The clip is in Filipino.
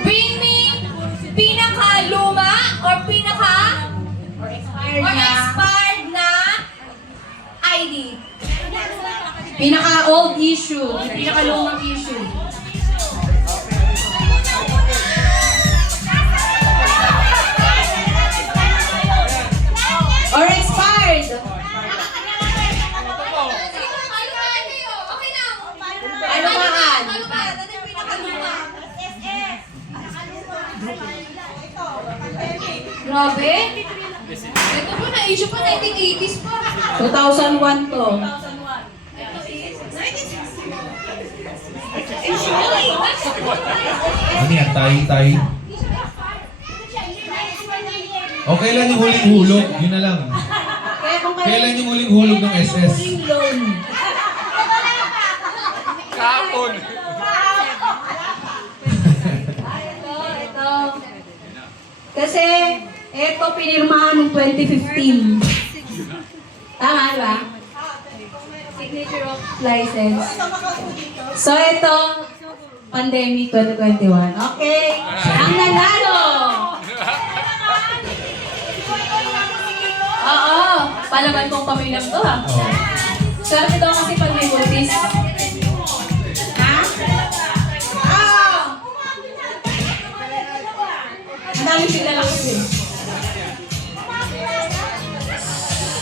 Bring me pinaka-luma or expired na ID. Pinaka-old issue. Pinaka-lumang issue. Or expired. Okay lang. Alumaan. Alumaan. Ano yung pinaka-luma? Grabe. Ito po na-issue pa 1980s pa. 2001 to. Ano yan? Tayo. O kailan yung huling hulog? Yun na lang. Kaya kung Kailan yung huling hulog ng SS? huling loan. Kahapon. Ito. Kasi, ito pinirmahan ng 2015. Tama, di ba? Signature of license. So, ito, pandemic 2021. Okay. Ang nanalo! Oo, palaban kong pamilyang to ha. Oh. Swerte daw kasi pag may buntis.